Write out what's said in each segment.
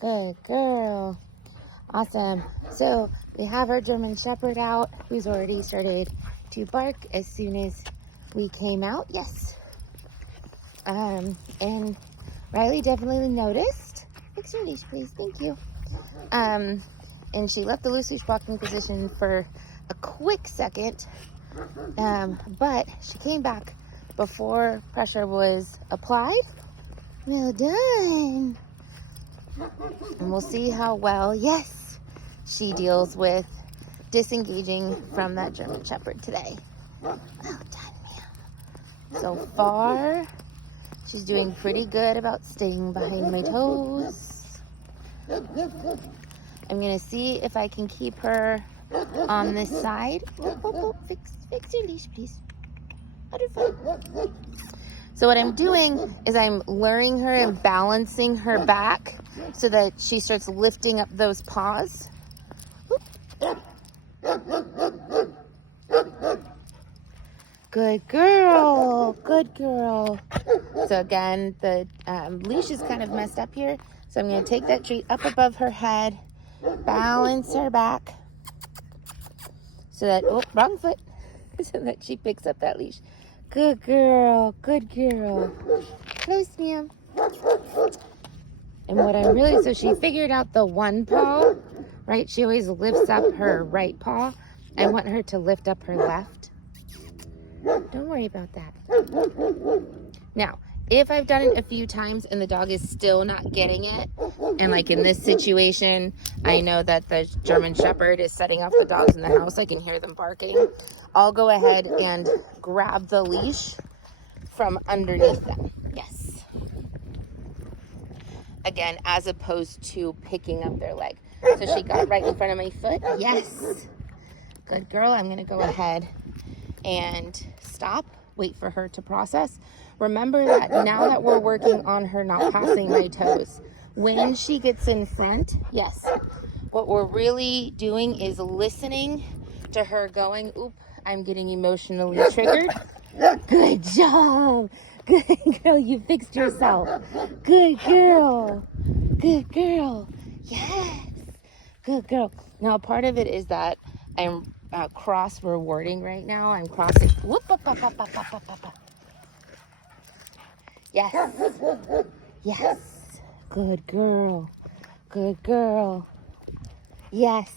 Good girl. Awesome. So we have our German Shepherd out, who's already started to bark as soon as we came out. Yes. And Riley definitely noticed. Fix your leash, please. Thank you. And she left the loose leash walking position for a quick second. But she came back before pressure was applied. Well done. And we'll see how well, yes, she deals with disengaging from that German Shepherd today. Well done, ma'am. So far, she's doing pretty good about staying behind my toes. I'm gonna see if I can keep her on this side. Fix your leash, please. Butterfly. So what I'm doing is I'm luring her and balancing her back so that she starts lifting up those paws. Good girl, good girl. So again, the leash is kind of messed up here. So I'm gonna take that treat up above her head, balance her back so that, oh, wrong foot, so that she picks up that leash. Good girl, good girl. Close, ma'am. And what I'm really, so she figured out the one paw, right? She always lifts up her right paw. I want her to lift up her left. Don't worry about that. Now, if I've done it a few times and the dog is still not getting it, and like in this situation, I know that the German Shepherd is setting off the dogs in the house. I can hear them barking. I'll go ahead and grab the leash from underneath them. Yes. Again, as opposed to picking up their leg. So she got right in front of my foot. Yes. Good girl. I'm going to go ahead and stop. Wait for her to process. Remember that now that we're working on her not passing my toes, when she gets in front, yes, what we're really doing is listening to her going, oop, I'm getting emotionally triggered. Good job. Good girl, you fixed yourself. Good girl. Good girl. Yes. Good girl. Now, part of it is that I'm cross rewarding right now. I'm crossing. Whoop, up, up, up, up, up, up, up. Yes. Yes. Good girl. Good girl. Yes.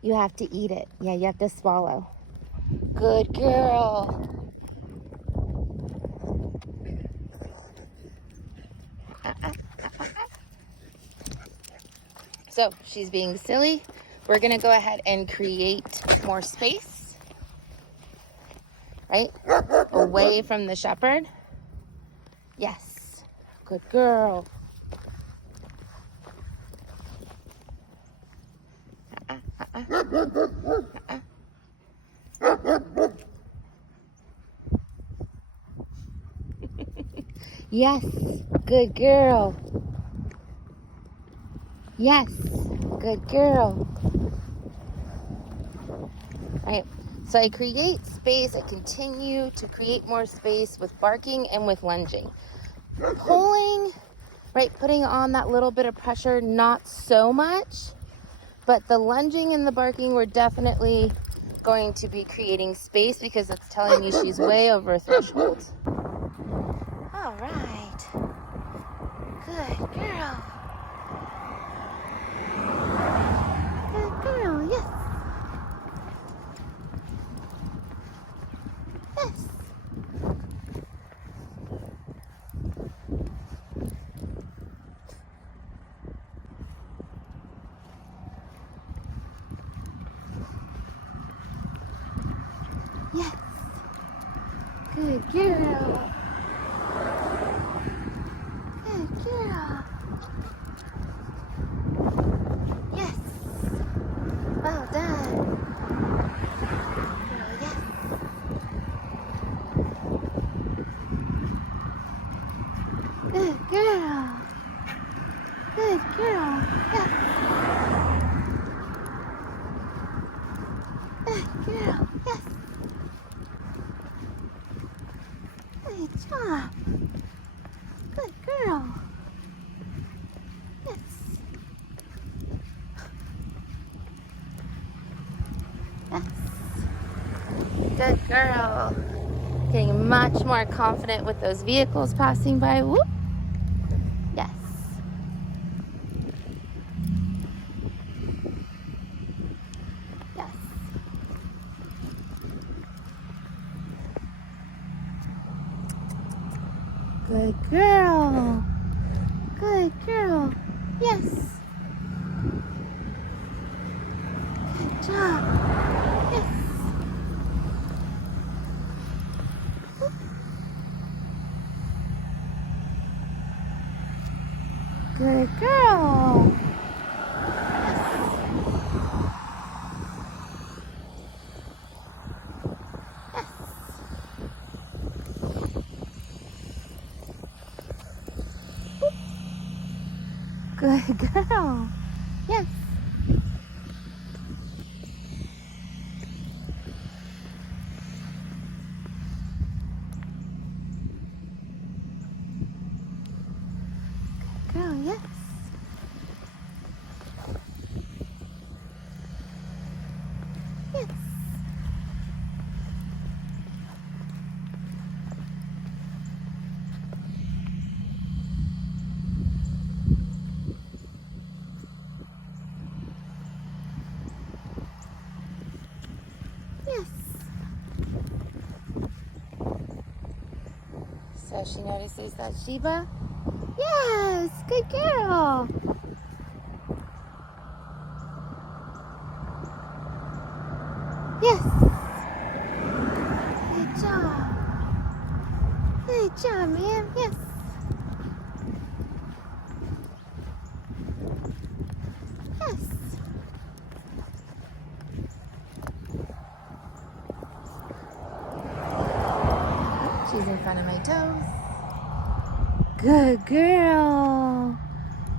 You have to eat it. Yeah, you have to swallow. Good girl. So she's being silly. We're going to go ahead and create more space, right? Away from the shepherd. Yes. Good girl. Yes. Good girl. Yes. Good girl. Right. So I create space. I continue to create more space with barking and with lunging. Pulling, right, putting on that little bit of pressure, not so much. But the lunging and the barking, we're definitely going to be creating space because it's telling me she's way over a threshold. All right. Good girl. Good girl, yes. Yes. Yes. Good girl. Good girl. Yes. Well done. Girl, yes. Good girl. Good girl. Yes. Good girl. Yes. Good job. Good girl. Yes. girl. Getting much more confident with those vehicles passing by. Whoop. Yes. Yes. Good girl. Good girl. Yes. Good job. Yes. Good girl. Good girl. Yes. Good girl. Yes. Yes. Yes. So she notices that Sheba. Yes. Good girl. Yes. Good job. Good job, man. Yes. Yes. She's in front of my toes. Good girl.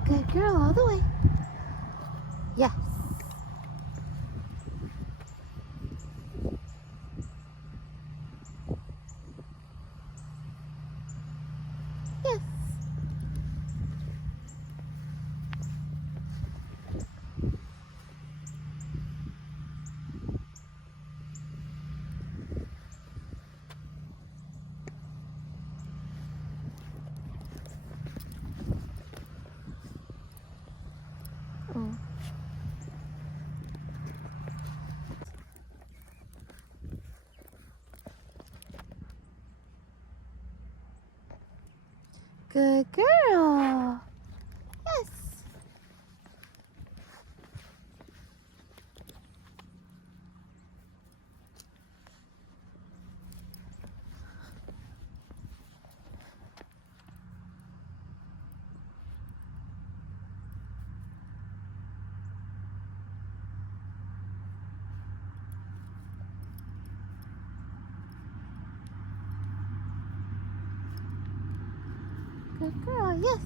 Good girl all the way. Yes. Yes. Oh. Good girl. Yes. Good girl. Yes.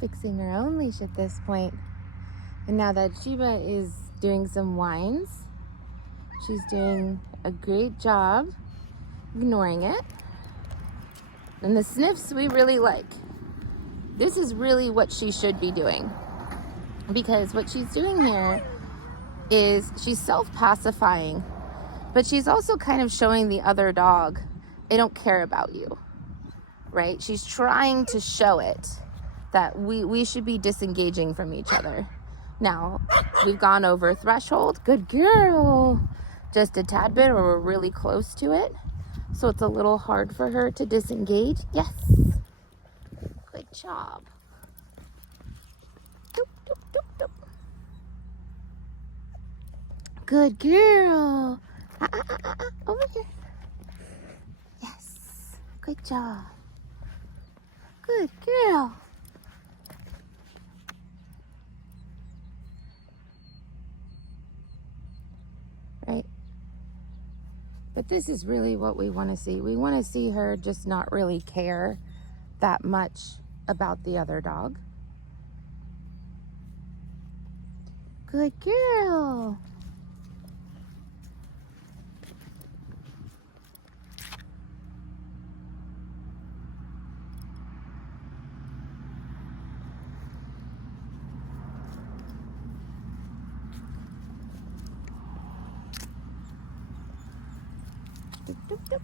Fixing her own leash at this point. And now that Sheba is doing some whines, she's doing a great job ignoring it. And the sniffs we really like. This is really what she should be doing. Because what she's doing here is she's self-pacifying, but she's also kind of showing the other dog, I don't care about you, right? She's trying to show it that we should be disengaging from each other. Now, we've gone over threshold. Good girl. Just a tad bit, or we're really close to it. So it's a little hard for her to disengage. Yes. Good job. Doop, doop, doop, doop. Good girl. Over here. Yes. Good job. Good girl. Right? But this is really what we want to see. We want to see her just not really care that much about the other dog. Good girl. Doop, doop, doop.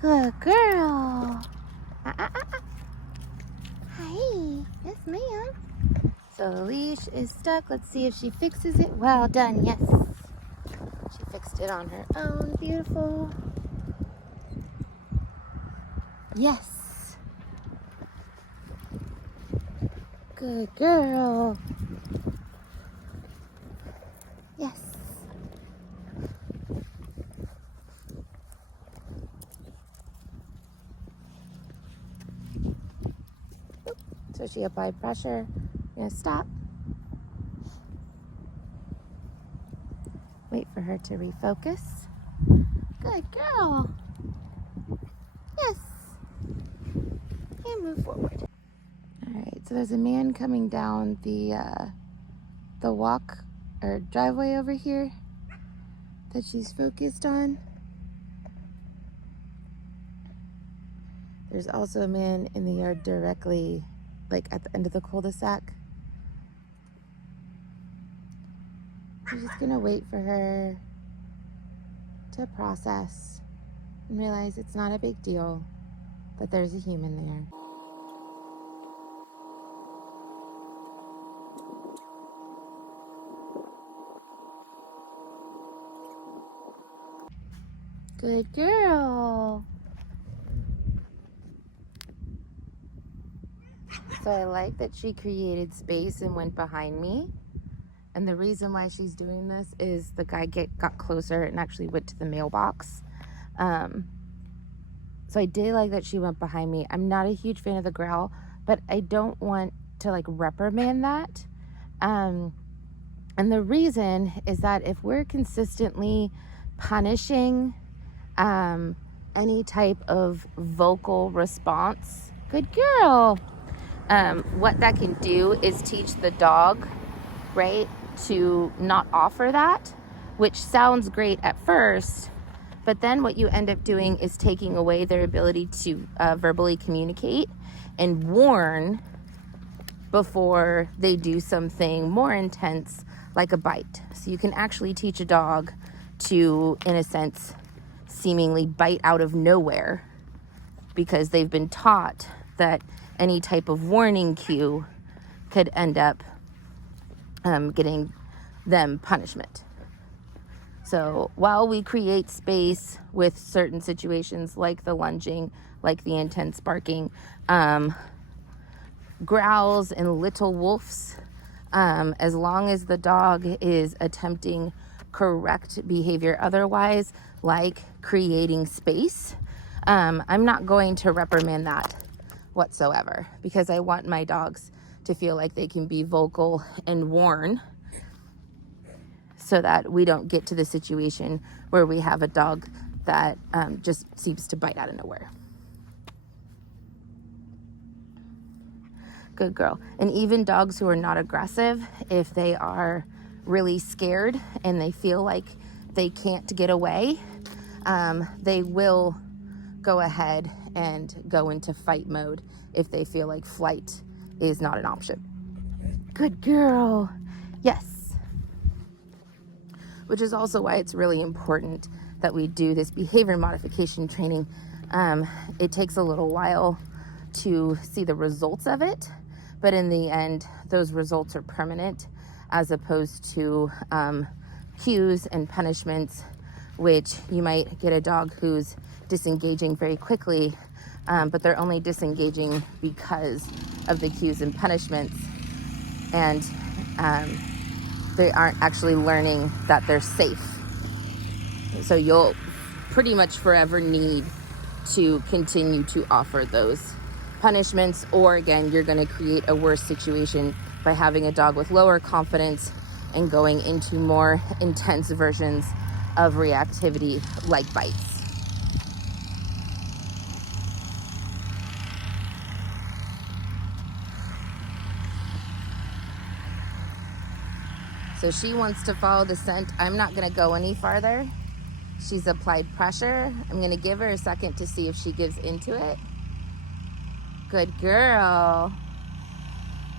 Good girl. Hi. Yes, ma'am. So the leash is stuck. Let's see if she fixes it. Well done. Yes. She fixed it on her own. Beautiful. Yes. Good girl. Yes. So she applied pressure. Gonna stop. Wait for her to refocus. Good girl. Yes. And move forward. All right. So there's a man coming down the walk or driveway over here that she's focused on. There's also a man in the yard directly, like at the end of the cul-de-sac. I'm just gonna wait for her to process and realize it's not a big deal, that there's a human there. Good girl. So I like that she created space and went behind me. And the reason why she's doing this is the guy got closer and actually went to the mailbox. So I did like that she went behind me. I'm not a huge fan of the growl, but I don't want to like reprimand that. And the reason is that if we're consistently punishing any type of vocal response, good girl, what that can do is teach the dog, right, to not offer that, which sounds great at first, but then what you end up doing is taking away their ability to verbally communicate and warn before they do something more intense like a bite. So you can actually teach a dog to, in a sense, seemingly bite out of nowhere because they've been taught that any type of warning cue could end up getting them punishment. So while we create space with certain situations like the lunging, like the intense barking, growls and little woofs, as long as the dog is attempting correct behavior otherwise, like creating space, I'm not going to reprimand that whatsoever, because I want my dogs to feel like they can be vocal and warn, so that we don't get to the situation where we have a dog that just seems to bite out of nowhere. Good girl. And even dogs who are not aggressive, if they are really scared and they feel like they can't get away, they will go ahead and go into fight mode if they feel like flight is not an option. Good girl. Yes. Which is also why it's really important that we do this behavior modification training. It takes a little while to see the results of it, but in the end, those results are permanent, as opposed to cues and punishments, which you might get a dog who's disengaging very quickly, but they're only disengaging because of the cues and punishments, and they aren't actually learning that they're safe. So you'll pretty much forever need to continue to offer those punishments, or again, you're going to create a worse situation by having a dog with lower confidence and going into more intense versions of reactivity like bites. So she wants to follow the scent. I'm not going to go any farther. She's applied pressure. I'm going to give her a second to see if she gives into it. Good girl.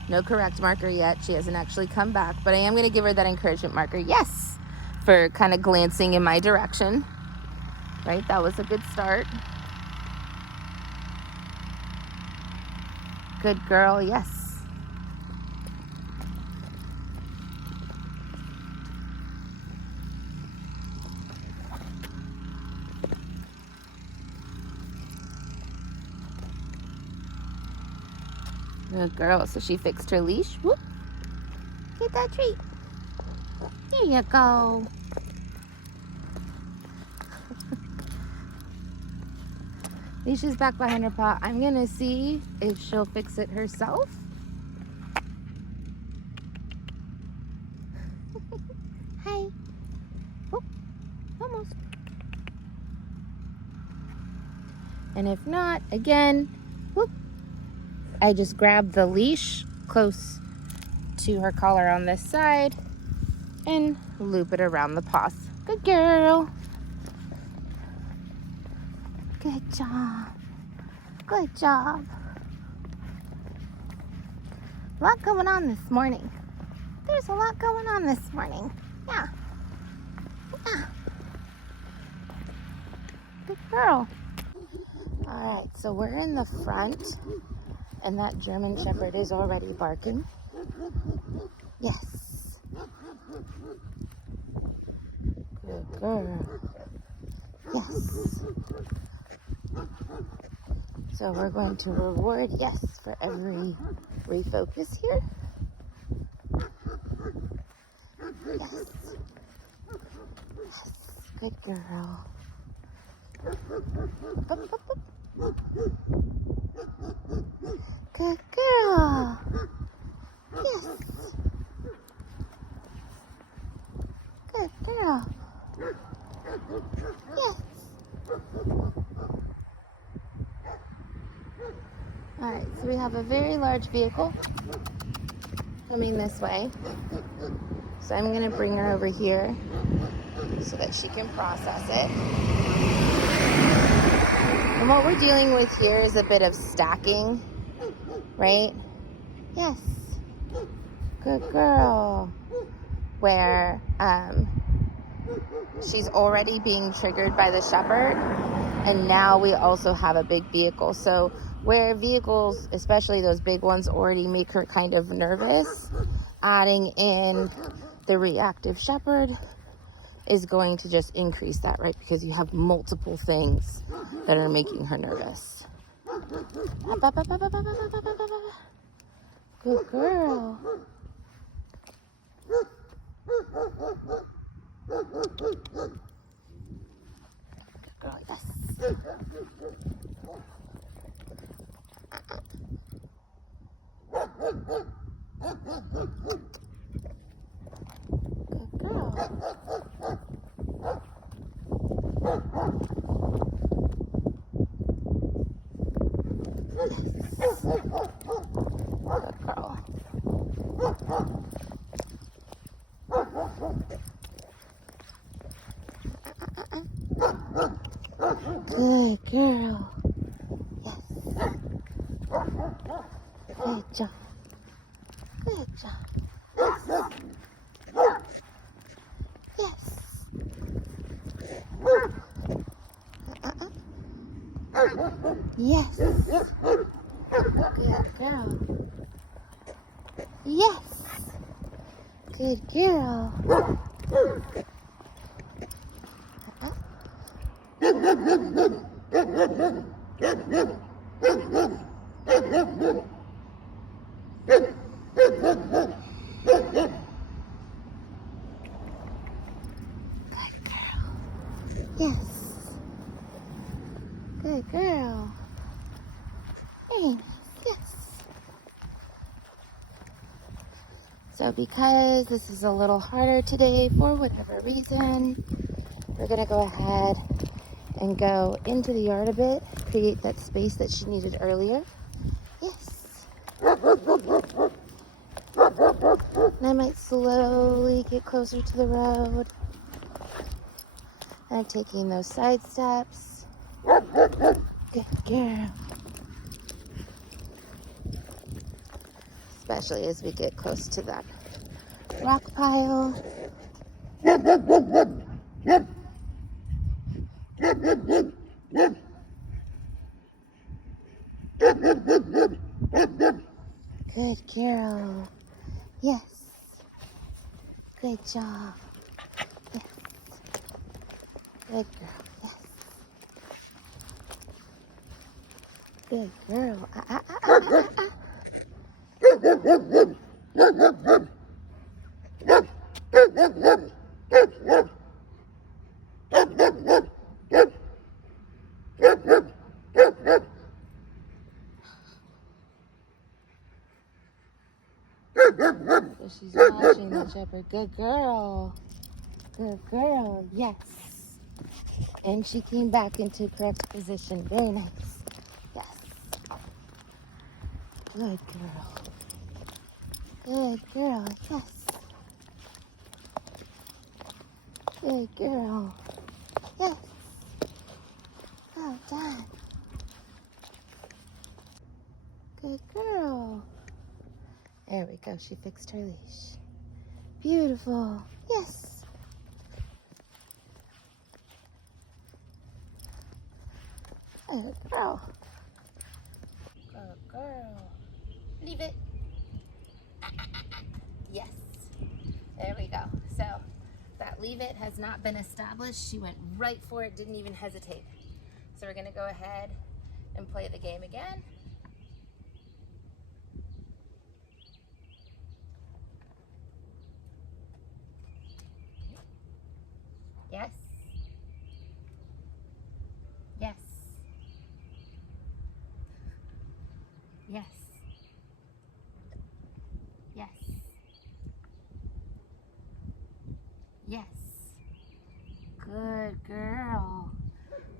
No correct marker yet. She hasn't actually come back, but I am going to give her that encouragement marker. Yes, for kind of glancing in my direction. Right, that was a good start. Good girl, yes. Good girl. So she fixed her leash. Whoop. Get that treat. There you go. Leash is back behind her paw. I'm going to see if she'll fix it herself. Hi. Whoop. Almost. And if not, again, whoop. I just grab the leash close to her collar on this side and loop it around the paws. Good girl. Good job. Good job. A lot going on this morning. There's a lot going on this morning. Yeah. Yeah. Good girl. All right, so we're in the front, and that German Shepherd is already barking. Yes. Good girl. Yes. So we're going to reward yes for every refocus here. Yes. Yes. Good girl. Up, up, up. Good girl. Yes. Good girl. Yes. All right, so we have a very large vehicle coming this way. So I'm going to bring her over here so that she can process it. And what we're dealing with here is a bit of stacking, right? Yes. Good girl. Where she's already being triggered by the shepherd, and now we also have a big vehicle. So where vehicles, especially those big ones, already make her kind of nervous, adding in the reactive shepherd is going to just increase that, right? Because you have multiple things that are making her nervous. Good girl. Good girl, yes. Good girl. Yes. Good girl. Good girl. Yes. Good job. Good job. Yes. Yes. Good girl. Yes. Good girl. Yes. Good girl. Very nice. Yes. So because this is a little harder today for whatever reason, we're going to go ahead and go into the yard a bit, create that space that she needed earlier. Yes. And I might slowly get closer to the road. And I'm taking those side steps. Good girl. especially as we get close to that rock pile. Good girl. Yes. Good job. Yes. Good girl. Yes. Good girl. So she's watching the shepherd. Good girl. Good girl. Yes. And she came back into correct position. Very nice. Yes. Good girl. Good girl. Yes. Good girl. Yes. Well done. Good girl. There we go. She fixed her leash. Beautiful. Yes. Good girl. Good girl. Leave it. Yes. There we go. So that leave it has not been established. She went right for it, didn't even hesitate. So we're going to go ahead and play the game again. Yes. Yes. Yes. Yes. Yes. Good girl.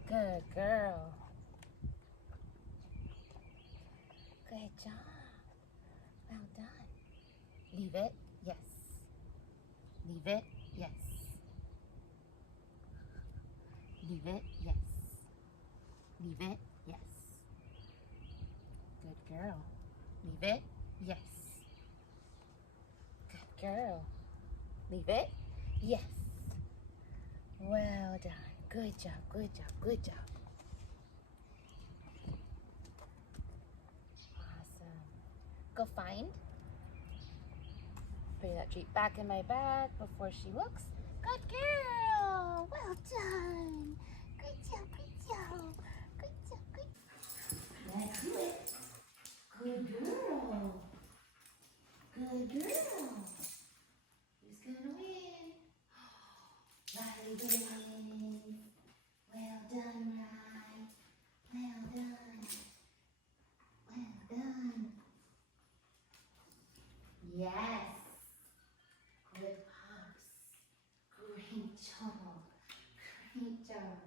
Good girl. Good job. Well done. Leave it. Yes. Leave it. Yes. Leave it. Yes. Leave it. Yes. Good girl. Leave it. Yes. Good girl. Leave it. Yes. Well done. Good job. Good job. Good job. Awesome. Go find. Putting that treat back in my bag before she looks. Good girl. Well done. Good job. Good job. Good job. Good. Let's do it. Good girl. Good girl. Who's gonna win? Riley wins. Well done, Riley. Well done. Well done. Yes. Good house. Great job. Great job.